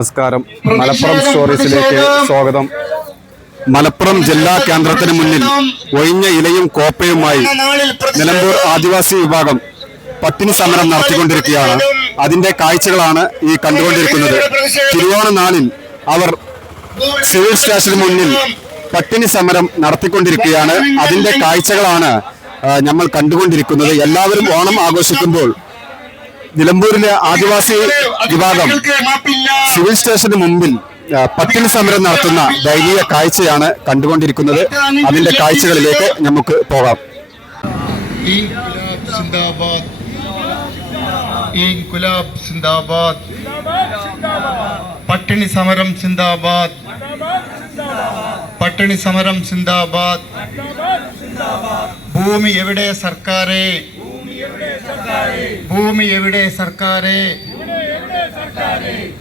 നമസ്കാരം. മലപ്പുറം സ്റ്റോറീസിലേക്ക് സ്വാഗതം. മലപ്പുറം ജില്ലാ കേന്ദ്രത്തിന് മുന്നിൽ ഒഴിഞ്ഞ ഇലയും കോപ്പയുമായി നിലമ്പൂർ ആദിവാസി വിഭാഗം പട്ടിണി സമരം നടത്തിക്കൊണ്ടിരിക്കുകയാണ്. അതിന്റെ കാഴ്ചകളാണ് ഈ കണ്ടുകൊണ്ടിരിക്കുന്നത്. തിരുവോണ നാളിൽ അവർ സിവിൽ സ്റ്റേഷന് മുന്നിൽ പട്ടിണി സമരം നടത്തിക്കൊണ്ടിരിക്കുകയാണ്. അതിന്റെ കാഴ്ചകളാണ് നമ്മൾ കണ്ടുകൊണ്ടിരിക്കുന്നത്. എല്ലാവരും ഓണം ആഘോഷിക്കുമ്പോൾ നിലമ്പൂരിലെ ആദിവാസി വിഭാഗം സിവിൽ സ്റ്റേഷന് മുമ്പിൽ പട്ടിണി സമരം നടത്തുന്ന ദയനീയ കാഴ്ചയാണ് കണ്ടുകൊണ്ടിരിക്കുന്നത്. അതിന്റെ കാഴ്ചകളിലേക്ക് നമുക്ക് പോകാം. പട്ടിണി സമരം സിന്ദാബാദ്. പട്ടിണി സമരം സിന്ദാബാദ്. ഭൂമി എവിടെ സർക്കാരെ ഭൂമി എവിടെ സർക്കാരെ?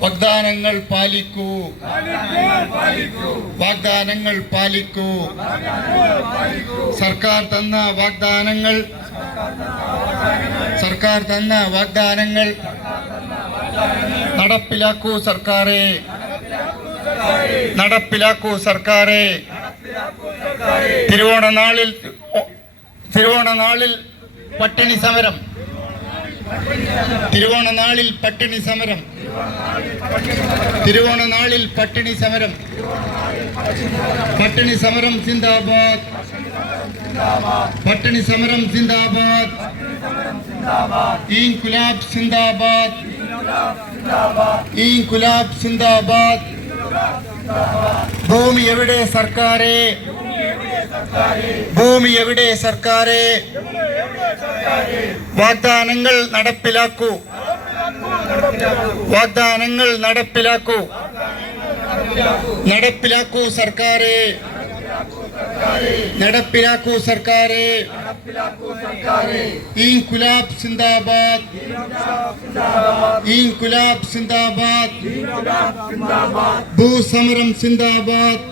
വാഗ്ദാനങ്ങൾ പാലിക്കൂ. വാഗ്ദാനങ്ങൾ പാലിക്കൂ. സർക്കാർ തന്ന വാഗ്ദാനങ്ങൾ. സർക്കാർ തന്ന വാഗ്ദാനങ്ങൾ. നടപ്പിലാക്കൂ സർക്കാരെ. നടപ്പിലാക്കൂ സർക്കാരെ. തിരുവോണ നാളിൽ തിരുവോണ നാളിൽ പട്ടിണി സമരം. തിരുവോണ നാളിൽ പട്ടിണി സമരം. തിരുവോണനാളിൽ പട്ടിണി സമരം. പട്ടിണി സമരം സിന്ദാബാദ്. പട്ടിണി സമരം സിന്ദാബാദ്. ഇൻകുലാബ് സിന്ദാബാദ്. ഇൻകുലാബ് സിന്ദാബാദ്. ഭൂമി എവിടെ സർക്കാരെ? ഭൂമി എവിടെ സർക്കാരെ? വാഗ്ദാനങ്ങൾ നടപ്പിലാക്കൂ. വാഗ്ദാനങ്ങൾ നടപ്പിലാക്കൂ. നടപ്പിലാക്കൂ സർക്കാരെ. നടപ്പിലാക്കൂ സർക്കാരെ. ഇൻകുലാബ് സിന്ദാബാദ്. ഇൻകുലാബ് സിന്ദാബാദ്. ഭൂസമരം സിന്ദാബാദ്.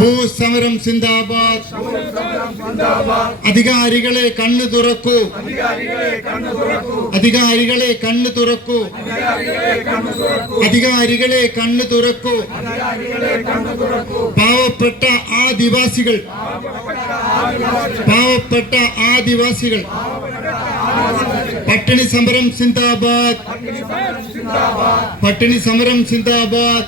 ഭൂസമരം സിന്ദാബാദ്. അധികാരികളെ കണ്ണു തുറക്കൂ. അധികാരികളെ കണ്ണു തുറക്കൂ. അധികാരികളെ കണ്ണു തുറക്കൂ. പാവപ്പെട്ട ആദിവാസികൾ പാവപ്പെട്ട ആദിവാസികൾ പട്ടിണി സമരം സിന്ദാബാദ്. പട്ടിണി സമരം സിന്ദാബാദ്.